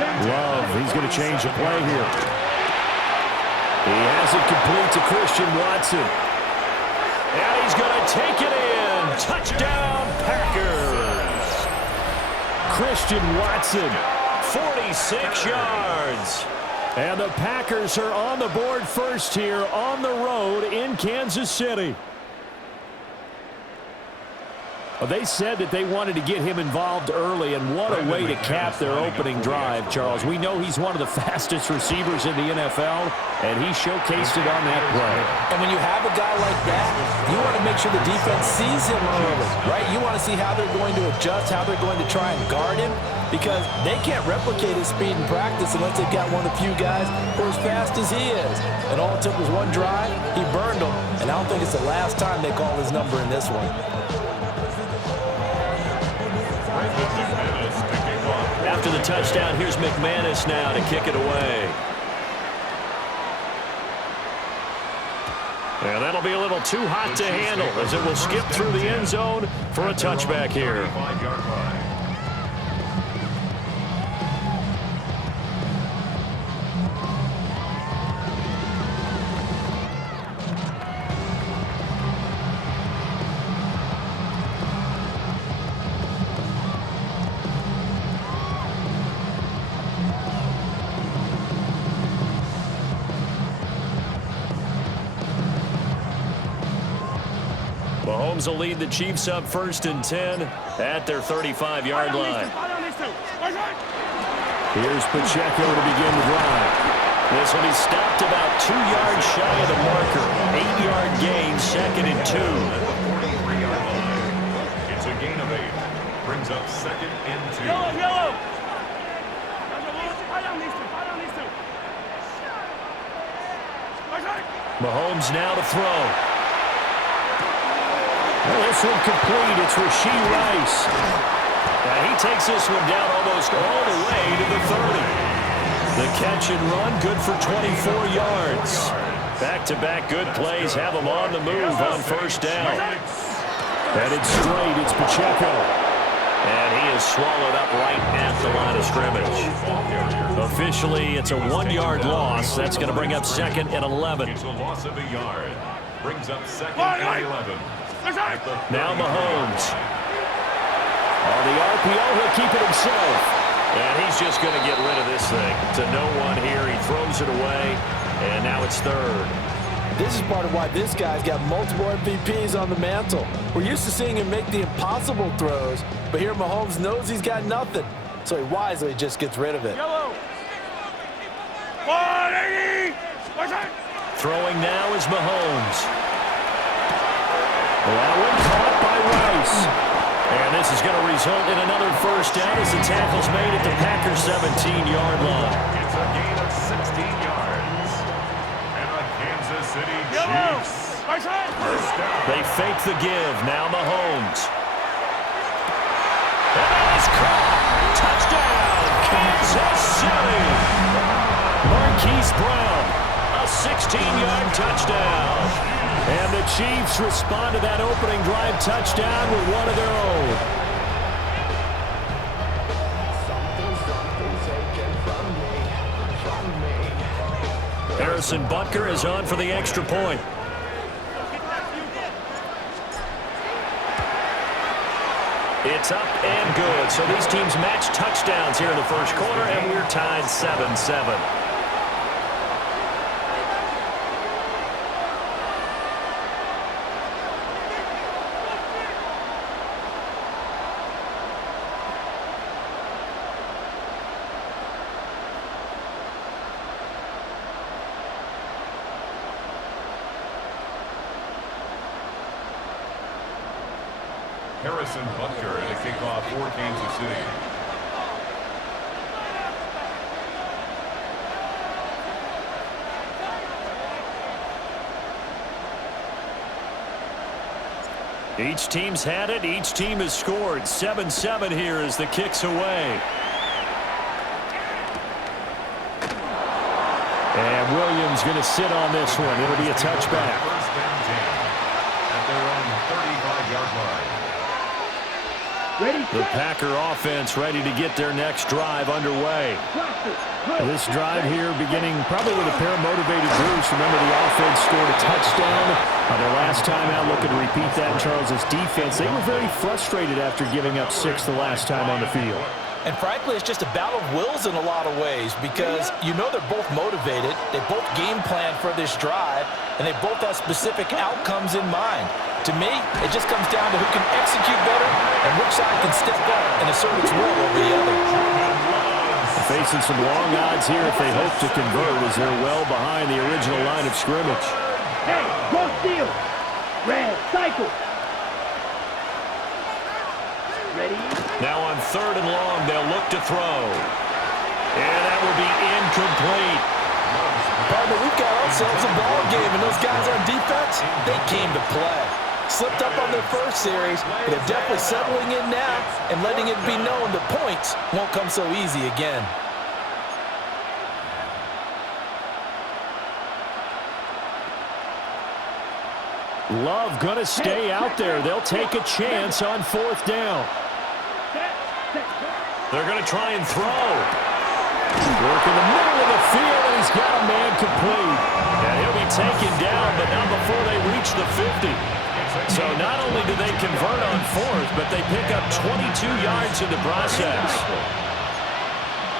Love, he's going to change the play here. He has it complete to Christian Watson. And he's going to take it in. Touchdown, Packers. Christian Watson, 46 yards. And the Packers are on the board first here on the road in Kansas City. Well, they said that they wanted to get him involved early, and what a way to cap their opening drive, Charles. We know he's one of the fastest receivers in the NFL, and he showcased it on that play. And when you have a guy like that, you want to make sure the defense sees him early, right? You want to see how they're going to adjust, how they're going to try and guard him, because they can't replicate his speed in practice unless they've got one of the few guys who are as fast as he is. And all it took was one drive, he burned them, and I don't think it's the last time they call his number in this one. After the touchdown, here's McManus now to kick it away. And that'll be a little too hot to handle as it will skip through the end zone for a touchback here. Mahomes will lead the Chiefs up 1st and 10 at their 35-yard line. Here's Pacheco to begin the drive. This will be stopped about 2 yards shy of the marker. 8-yard gain, 2nd and 2. It's a gain of 8. Brings up 2nd and 2. Yellow. Mahomes now to throw. Well, this one complete. It's Rashee Rice. And he takes this one down almost all the way to the 30. The catch and run, good for 24 yards. Back-to-back good plays have him on the move on 1st down. Headed straight, it's Pacheco. And he is swallowed up right at the line of scrimmage. Officially, it's a 1-yard loss. That's going to bring up 2nd and 11. It's a loss of a yard. Brings up 2nd and 11. Now Mahomes. On the RPO, he'll keep it himself. And he's just going to get rid of this thing. To no one here. He throws it away. And now it's 3rd. This is part of why this guy's got multiple MVPs on the mantle. We're used to seeing him make the impossible throws, but here Mahomes knows he's got nothing, so he wisely just gets rid of it. Throwing now is Mahomes. That one caught by Rice. And this is going to result in another 1st down as the tackle's made at the Packers' 17-yard line. It's a gain of 16 yards. And the Kansas City Chiefs. They fake the give. Now Mahomes. And that is caught. Touchdown, Kansas City. Marquise Brown, a 16-yard touchdown. And the Chiefs respond to that opening drive touchdown with one of their own. Harrison Butker is on for the extra point. It's up and good. So these teams match touchdowns here in the 1st quarter, and we're tied 7-7. Harrison Butker at a kickoff for Kansas City. Each team's had it. Each team has scored. 7-7 here as the kick's away. And Williams going to sit on this one. It'll be a touchback. 1st and 10 at their own 35-yard line. The Packer offense ready to get their next drive underway. This drive here beginning probably with a pair of motivated Bruce. Remember, the offense scored a touchdown on their last time out. Looking to repeat that in Charles's defense. They were very frustrated after giving up 6 the last time on the field. And frankly, it's just a battle of wills in a lot of ways because you know they're both motivated. They both game plan for this drive, and they both have specific outcomes in mind. To me, it just comes down to who can execute better and which side can step up and assert its will over the other. Facing some long odds here if they hope to convert as they're well behind the original line of scrimmage. Hey, go steal. Red, cycle. Ready? Now on 3rd and long, they'll look to throw. And that will be incomplete. Partner, we've got ourselves a ball game, and those guys on defense, they came to play. Slipped up on their first series, but they're definitely settling in now and letting it be known the points won't come so easy again. Love gonna stay out there. They'll take a chance on 4th down. They're gonna try and throw. Work in the middle of the field, and he's got a man complete. And he'll be taken down, but not before they reach the 50. So not only do they convert on 4th, but they pick up 22 yards in the process.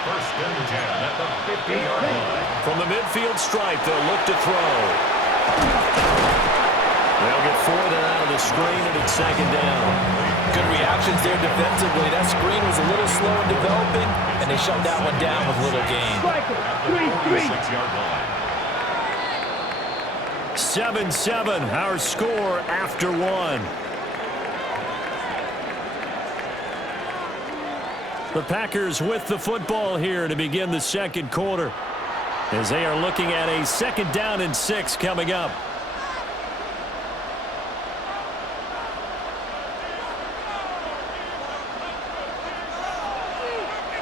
1st and 10 at the 50-yard line. From the midfield stripe, they'll look to throw. They'll get 4 there out of the screen, and it's 2nd down. Good reactions there defensively. That screen was a little slow in developing, and they shut that one down with little gain. 46-yard line. 7-7, our score after 1. The Packers with the football here to begin the 2nd quarter as they are looking at a 2nd down and 6 coming up.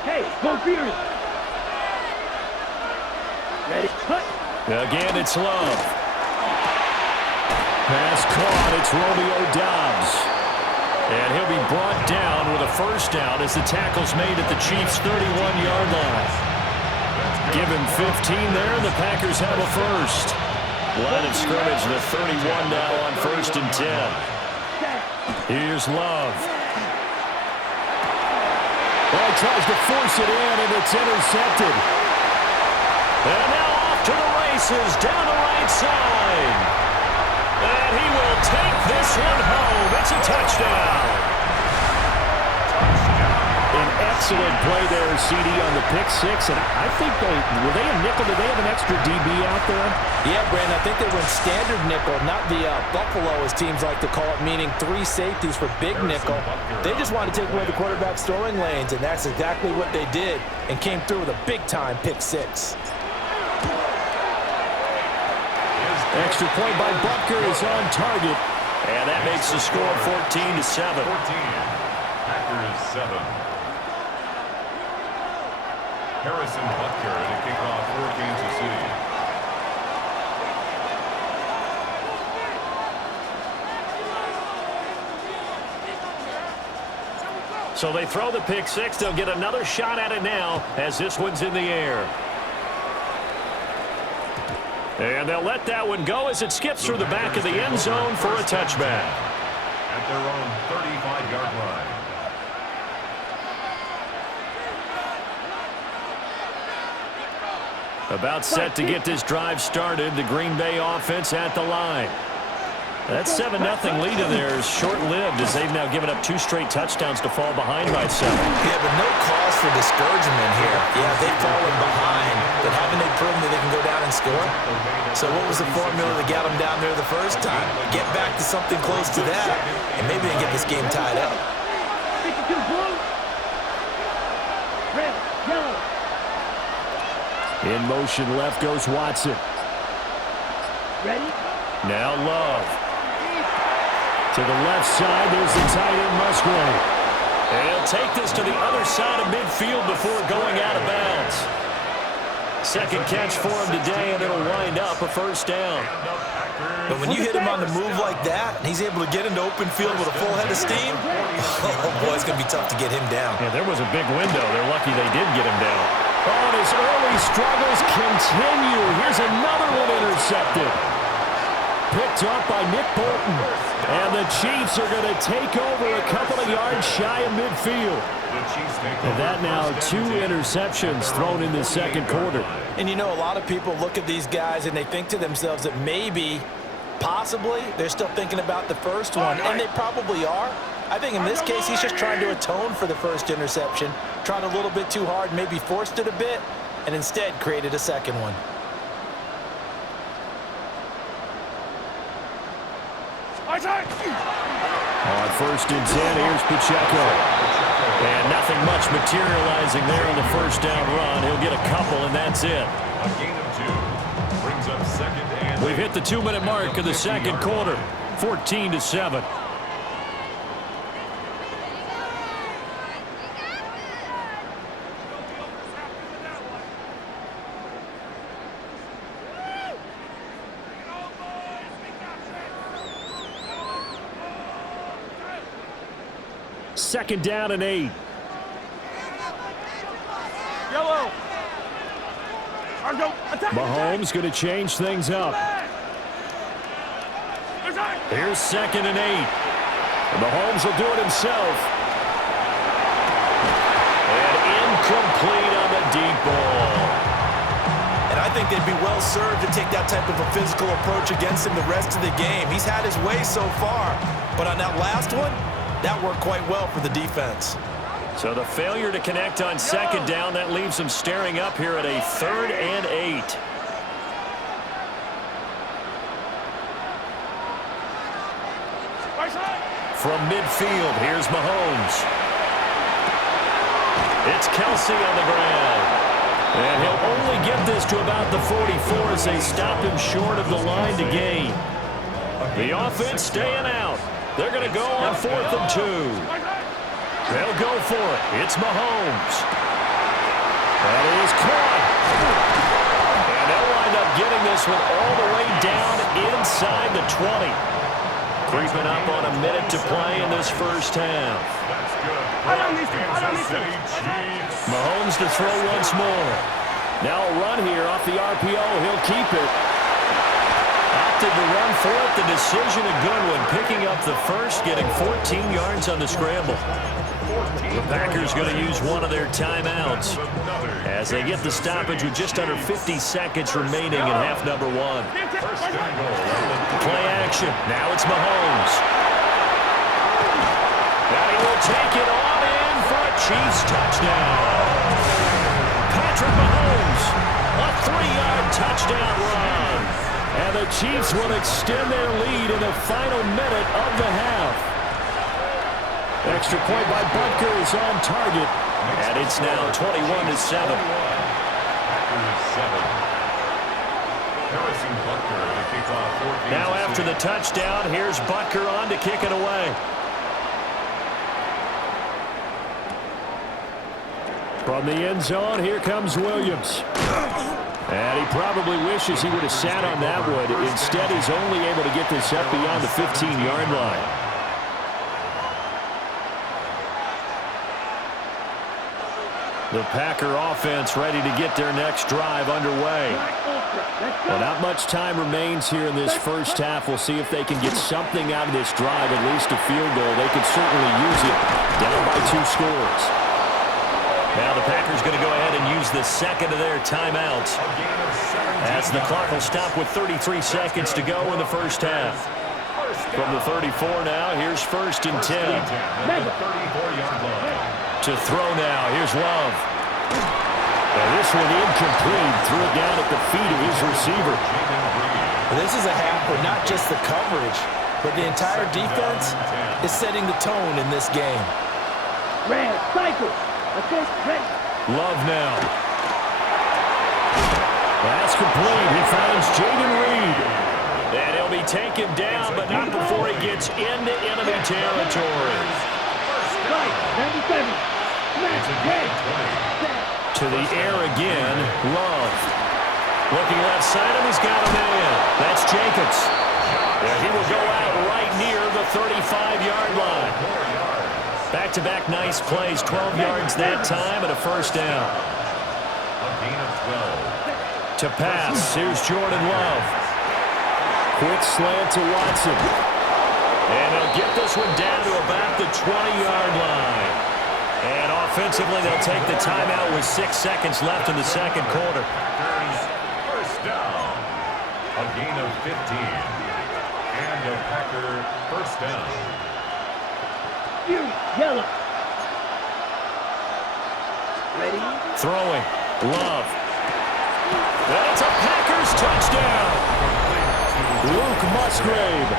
Hey, go Furious. Ready? Cut. Again, it's Love. Pass caught. It's Romeo Doubs. And he'll be brought down with a 1st down as the tackle's made at the Chiefs' 31-yard line. Give him 15 there, and the Packers have a 1st. Line of scrimmage, the 31 now on 1st and 10. Here's Love. Well, he tries to force it in, and it's intercepted. And now off to the races down the right side. And he will take this one home. It's a touchdown. An excellent play there, CD, on the pick 6. And I think were they a nickel? Did they have an extra DB out there? Yeah, Brandon, I think they went standard nickel, not the Buffalo, as teams like to call it, meaning 3 safeties for big nickel. They just wanted to take away the quarterback's throwing lanes, and that's exactly what they did and came through with a big-time pick 6. Extra point by Butker is on target. And that makes the score 14-7. 14. Packers 7. Harrison Butker to kick off for Kansas City. So they throw the pick 6. They'll get another shot at it now as this one's in the air. And they'll let that one go as it skips through the back of the end zone for a touchback. At their own 35-yard line. About set to get this drive started, the Green Bay offense at the line. That 7-0 lead in there is short-lived as they've now given up 2 straight touchdowns to fall behind by 7. Yeah, but no cause for discouragement here. Yeah, they've fallen behind, but haven't they proven that they can go down and score? So what was the formula that got them down there the first time? Get back to something close to that, and maybe they get this game tied up. 52 blue. Red, yellow. In motion left goes Watson. Ready? Now Love. To the left side, there's the tight end Musgrave. And he'll take this to the other side of midfield before going out of bounds. Second catch for him today, and it'll wind up a first down. But when you hit him on the move like that, and he's able to get into open field with a full head of steam, oh, boy, it's going to be tough to get him down. Yeah, there was a big window. They're lucky they did get him down. Oh, and his early struggles continue. Here's another one intercepted. Picked up by Nick Bolton. And the Chiefs are going to take over a couple of yards shy of midfield. And that now 2 interceptions thrown in the second quarter. And you know, a lot of people look at these guys and they think to themselves that maybe, possibly, they're still thinking about the first one. And they probably are. I think in this case, he's just trying to atone for the first interception. Tried a little bit too hard, maybe forced it a bit, and instead created a second one. On first and 10, here's Pacheco. And nothing much materializing there on the first down run. He'll get a couple, and that's it. A gain of 2 brings up second and We've hit the 2-minute mark of the second quarter, 14-7. Second down and 8. Yellow. Mahomes going to change things up. Here's second and 8. And Mahomes will do it himself. And incomplete on the deep ball. And I think they'd be well served to take that type of a physical approach against him the rest of the game. He's had his way so far, but on that last one, that worked quite well for the defense. So the failure to connect on second down, that leaves them staring up here at a 3rd and 8. From midfield, here's Mahomes. It's Kelsey on the ground. And he'll only get this to about the 44 as they stop him short of the line to gain. The offense staying out. They're going to go on 4th and 2. They'll go for it. It's Mahomes. That is caught. And they'll wind up getting this one all the way down inside the 20. Creeping up on a minute to play in this first half. Mahomes to throw once more. Now a run here off the RPO. He'll keep it. Opted to run for it. The decision a good one. Picking up the first, getting 14 yards on the scramble. The Packers going to use one of their timeouts as they get the stoppage with just under 50 seconds remaining in half number 1. Play action. Now it's Mahomes. Now he will take it on in for a Chiefs touchdown. Patrick Mahomes, a 3-yard touchdown run. And the Chiefs will extend their lead in the final minute of the half. Extra point by Butker is on target. And it's now 21-7. Now after the touchdown, here's Butker on to kick it away. From the end zone, here comes Williams. And he probably wishes he would have sat on that one. Instead, he's only able to get this up beyond the 15-yard line. The Packer offense ready to get their next drive underway. Well, not much time remains here in this first half. We'll see if they can get something out of this drive, at least a field goal. They could certainly use it down by 2 scores. Now the Packers going to go ahead and use the second of their timeouts as the clock will stop with 33 seconds to go in the first half. From the 34 now, here's 1st and 10. To throw now, here's Love. And this one incomplete, threw it down at the feet of his receiver. This is a half where not just the coverage, but the entire defense is setting the tone in this game. Red, cycle. Love now. That's complete. He finds Jaden Reed. And he'll be taken down, but not before he gets into enemy territory. To the air again, Love. Looking left side of him, he's got a man. That's Jacobs. Yeah, he will go out right near the 35-yard line. Back-to-back nice plays, 12 yards that time and a first down. A gain of 12. To pass, here's Jordan Love. Quick slant to Watson. And he'll get this one down to about the 20-yard line. And offensively, they'll take the timeout with 6 seconds left in the second quarter. Packers first down. A gain of 15. And a Packer first down. Yellow. Ready? Throwing. Love. That's a Packers touchdown. Luke Musgrave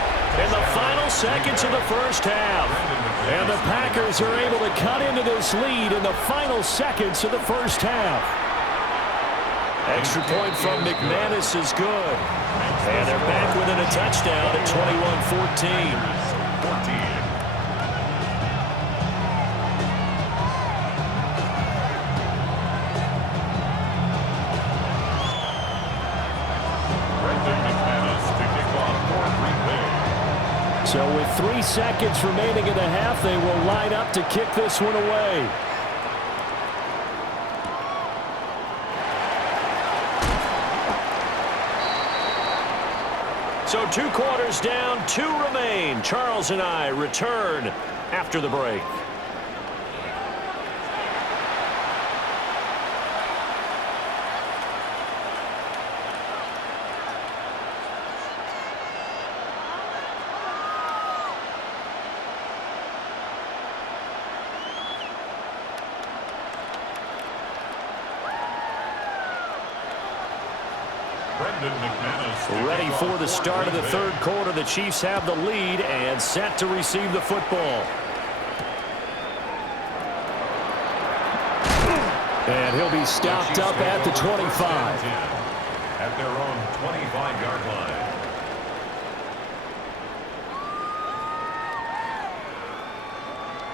in the final seconds of the first half. And the Packers are able to cut into this lead in the final seconds of the first half. Extra point from McManus is good. And they're back within a touchdown at 21-14. 14. So with 3 seconds remaining in the half, they will line up to kick this one away. So 2 quarters down, 2 remain. Charles and I return after the break. Ready for the start of the third quarter. The Chiefs have the lead and set to receive the football. And he'll be stopped up at the 25. At their own 25-yard line.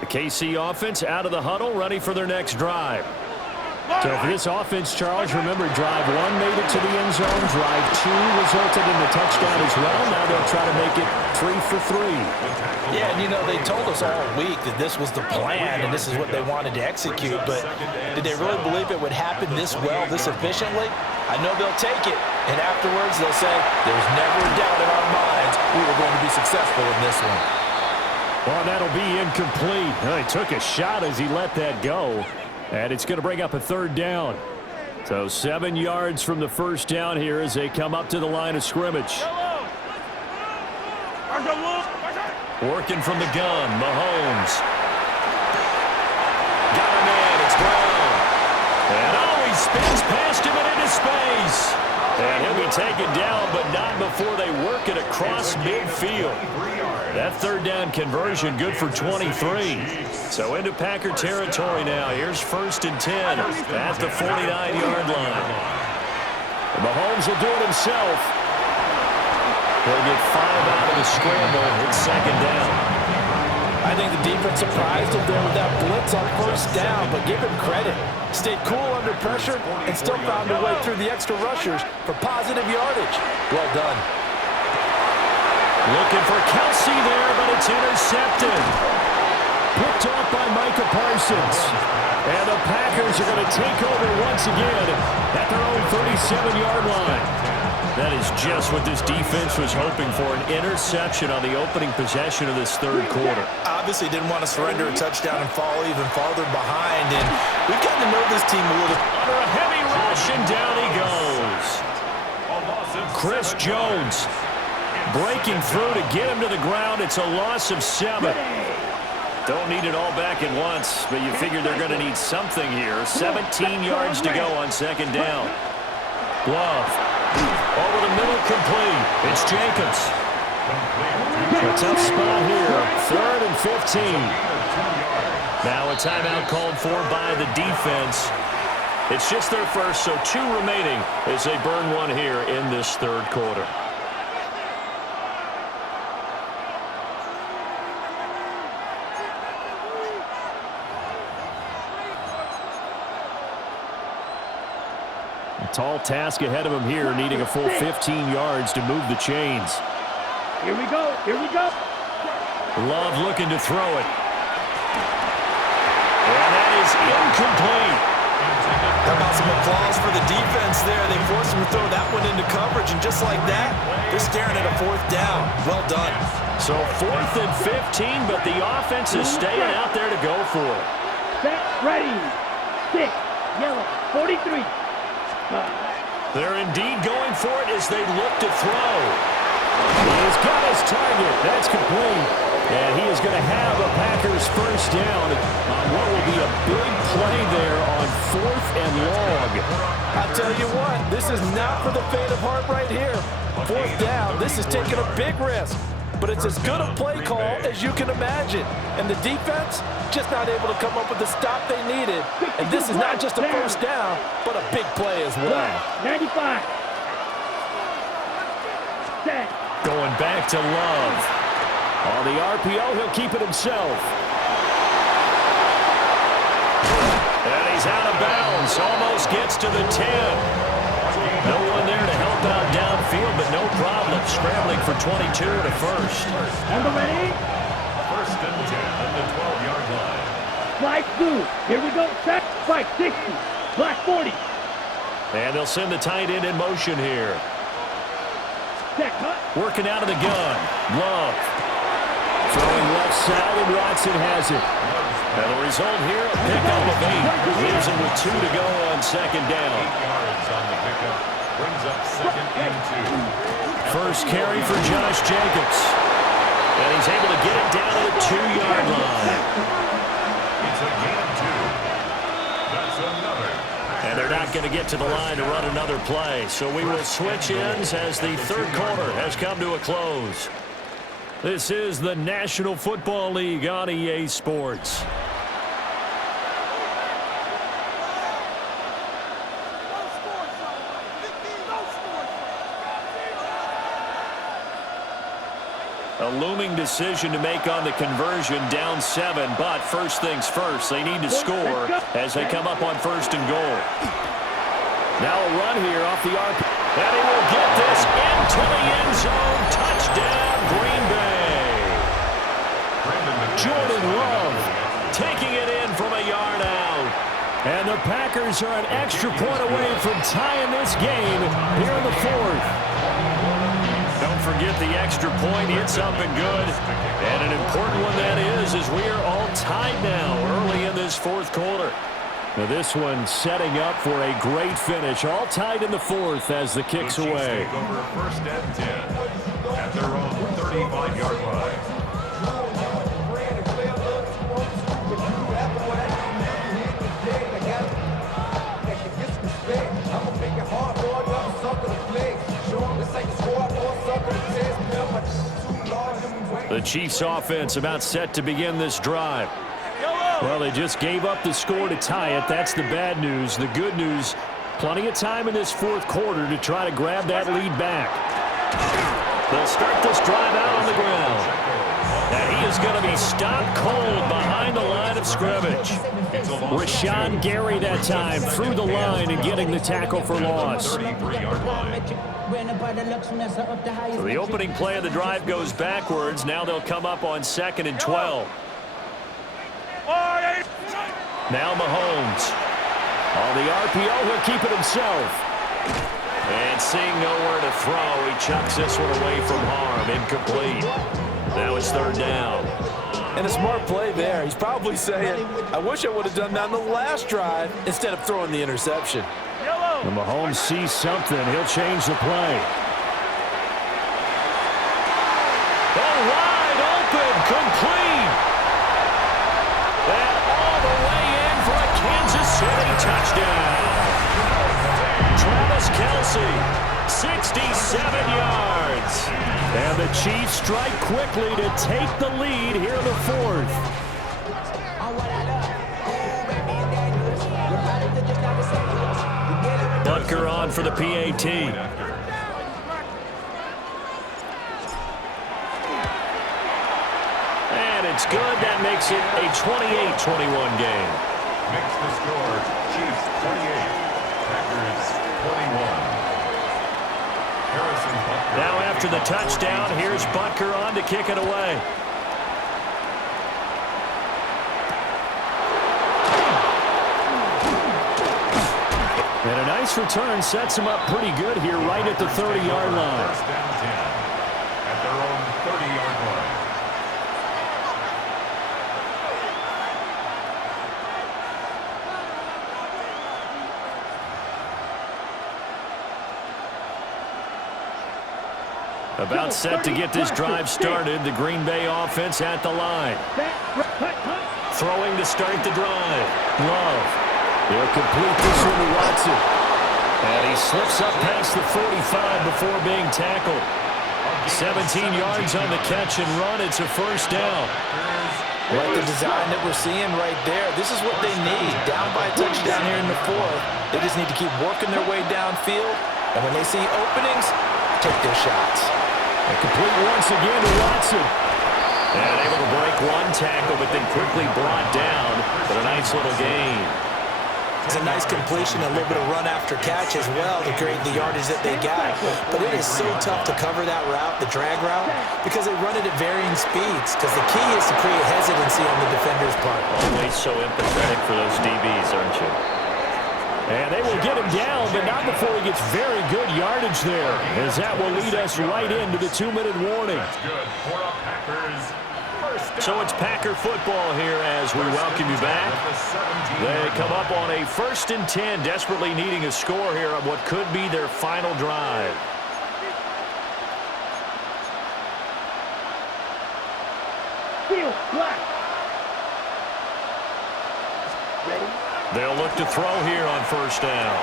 The KC offense out of the huddle, ready for their next drive. So for this offense, Charles, remember, drive 1 made it to the end zone. Drive 2 resulted in the touchdown as well. Now they'll try to make it 3 for 3. Yeah, and you know, they told us all week that this was the plan and this is what they wanted to execute, but did they really believe it would happen this well, this efficiently? I know they'll take it, and afterwards they'll say, there's never a doubt in our minds we were going to be successful in this one. Well, that'll be incomplete. Well, he took a shot as he let that go. And it's going to bring up a third down. So 7 yards from the first down here as they come up to the line of scrimmage. Working from the gun, Mahomes. Got a man, it's Brown. And he spins past him and into space. And he'll be taken down, but not before they work it across midfield. That third down conversion good for 23. So into Packer territory now. Here's 1st and 10 at the 49-yard line. And Mahomes will do it himself. He'll get 5 out of the scramble. It's 2nd down. I think the defense surprised him there with that blitz on first down, but give him credit. Stayed cool under pressure and still found a way through the extra rushers for positive yardage. Well done. Looking for Kelsey there, but it's intercepted. Picked off by Micah Parsons. And the Packers are going to take over once again at their own 37-yard line. That is just what this defense was hoping for, an interception on the opening possession of this third quarter. Obviously didn't want to surrender a touchdown and fall even farther behind, and we've gotten to know this team a little. Under a heavy rush, and down he goes. Chris Jones breaking through to get him to the ground. It's a loss of 7. Don't need it all back at once, but you figure they're going to need something here. 17 yards to go on 2nd down. Love. Over the middle, complete. It's Jacobs. A tough spot here. 3rd and 15. Now a timeout called for by the defense. It's just their first, so 2 remaining as they burn one here in this third quarter. A tall task ahead of him here, needing a full 15 yards to move the chains. Here we go. Here we go. Love looking to throw it. And that is incomplete. How about some applause for the defense there? They forced him to throw that one into coverage, and just like that, they're staring at a fourth down. Well done. So 4th and 15, but the offense is staying out there to go for it. Set, ready. 6, yellow, 43. They're indeed going for it as they look to throw. He's got his target. That's complete. And he is going to have a Packers first down on what will be a big play there on 4th and long. I tell you what, this is not for the faint of heart right here. 4th down, this is taking a big risk. But it's as good a play call as you can imagine. And the defense just not able to come up with the stop they needed. And this is not just a first down, but a big play as well. 95. Set. Going back to Love. On the RPO, he'll keep it himself. And he's out of bounds. Almost gets to the 10. No one there to help out downfield, but no problem. Scrambling for 22 and a first. On the ready. 1st and 10 at the 12-yard line. Slide 2. Here we go. Set. Spike 60. Black 40. And they'll send the tight end in motion here. Set cut. Working out of the gun. Love. Throwing left side, and Watson has it. And the result here, a pickup of 8. Leaves him with 2 to go on 2nd down. 8 yards on the pickup. Brings up 2nd and 2. First carry for Josh Jacobs. And he's able to get it down to the 2-yard line. It's a gain of 2. That's another. And they're not going to get to the line to run another play. So we will switch ends as the 3rd quarter has come to a close. This is the National Football League on EA Sports. A looming decision to make on the conversion, down 7, but first things first, they need to score as they come up on 1st and goal. Now a run here off the arc, and he will get this into the end zone. Touchdown, Green Bay. Jordan Love taking it in from a yard out. And the Packers are an extra point away from tying this game here in the 4th. Don't forget the extra point. It's up and good. And an important one that is as we are all tied now early in this 4th quarter. Now this one setting up for a great finish. All tied in the 4th as the kick's away. Take over 1st and 10 at their own 35-yard line. The Chiefs offense about set to begin this drive. Well, they just gave up the score to tie it. That's the bad news. The good news, plenty of time in this 4th quarter to try to grab that lead back. They'll start this drive out on the ground. And he is going to be stopped cold behind the line of scrimmage. Rashawn Gary that time through the line and getting the tackle for loss. So the opening play of the drive goes backwards. Now they'll come up on 2nd and 12. Now Mahomes. On the RPO, he'll keep it himself. And seeing nowhere to throw, he chucks this one away from harm. Incomplete. Now it's 3rd down. And a smart play there. He's probably saying, I wish I would have done that on the last drive instead of throwing the interception. When Mahomes sees something, he'll change the play. Oh, wide open, complete. And all the way in for a Kansas City touchdown. Travis Kelce, 67 yards. And the Chiefs strike quickly to take the lead here in the 4th. Butker on for the PAT. And it's good. That makes it a 28-21 game. Makes the score Chiefs 28, Packers after the touchdown. Here's Butker on to kick it away. And a nice return sets him up pretty good here right at the 30-yard line. First down 10 at their own 30-yard line. About set to get this drive started. The Green Bay offense at the line. Throwing to start the drive. Love. They'll complete this one to Watson. And he slips up past the 45 before being tackled. 17 yards on the catch and run. It's a first down. Like the design that we're seeing right there. This is what they need. Down by a touchdown here in the fourth. They just need to keep working their way downfield. And when they see openings, take their shots. And complete once again to Watson. And able to break one tackle, but then quickly brought down. But a nice little gain. It's a nice completion, a little bit of run after catch as well to create the yardage that they got. But it is so tough to cover that route, the drag route, because they run it at varying speeds. Because the key is to create hesitancy on the defender's part. Always so empathetic for those DBs, aren't you? And they will get him down, but not before he gets very good yardage there, as that will lead us right into the 2-minute warning. That's good for a Packers. So it's Packer football here as we welcome you back. They come up on a 1st and 10, desperately needing a score here on what could be their final drive. Field, black. Ready? They'll look to throw here on 1st down.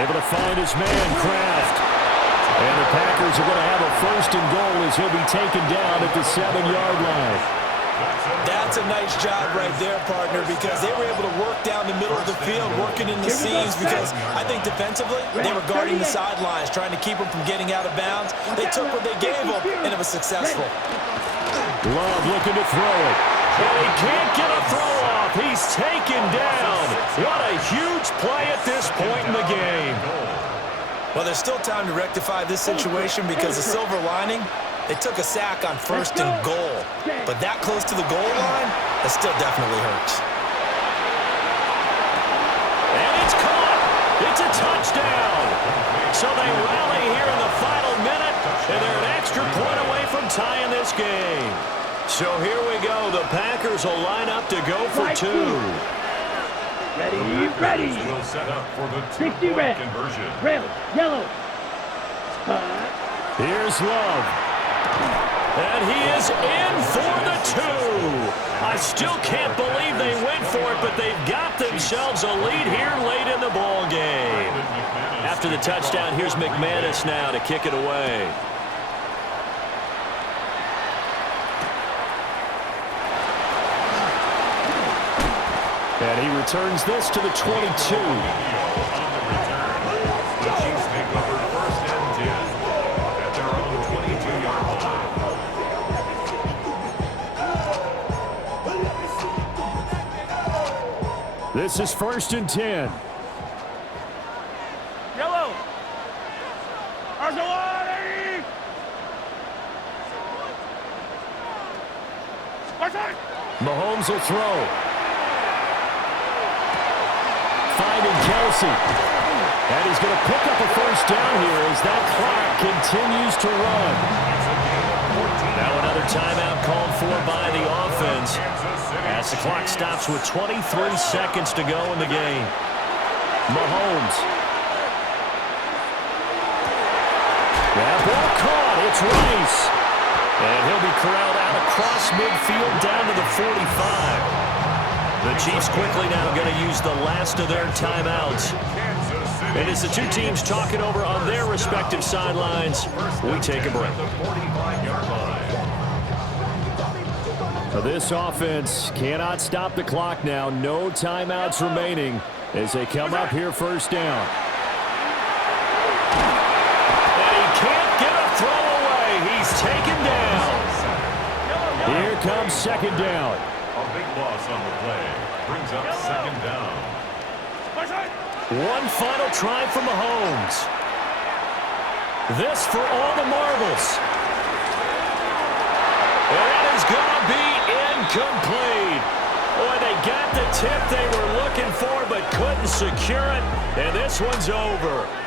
Able to find his man, Kraft. And the Packers are going to have a 1st and goal as he'll be taken down at the 7-yard line. That's a nice job right there, partner, because they were able to work down the middle of the field, working in the seams, because I think defensively they were guarding the sidelines, trying to keep them from getting out of bounds. They took what they gave them, and it was successful. Love looking to throw it. And he can't get a throw off. He's taken down. What a huge play at this point in the game. Well, there's still time to rectify this situation because the silver lining, they took a sack on 1st and goal. But that close to the goal line, that still definitely hurts. And it's caught. It's a touchdown. So they rally here in the final minute, and they're an extra point away from tying this game. So here we go. The Packers will line up to go for 2. Ready, ready. Will set up for the 60 2-point red. conversion. Red, yellow. Here's Love. And he is in for the 2. I still can't believe they went for it, but they've got themselves a lead here late in the ball game. After the touchdown, here's McManus now to kick it away. And he returns this to the 22. On the return, the Chiefs take over 1st and 10 at their own 22-yard line. This is 1st and 10. Yellow. Arsolari. Mahomes will throw. Finding Kelsey. And he's going to pick up a 1st down here as that clock continues to run. Now another timeout called for by the offense as the clock stops with 23 seconds to go in the game. Mahomes. That ball caught. It's Rice. And he'll be corralled out across midfield down to the 45. The Chiefs quickly now going to use the last of their timeouts. And as the two teams talking over on their respective sidelines, we take a break. This offense cannot stop the clock now. No timeouts remaining as they come up here 1st down. And he can't get a throw away. He's taken down. Here comes 2nd down. A big loss on the play. Brings up 2nd down. One final try for Mahomes. This for all the marbles. And that is going to be incomplete. Boy, they got the tip they were looking for but couldn't secure it. And this one's over.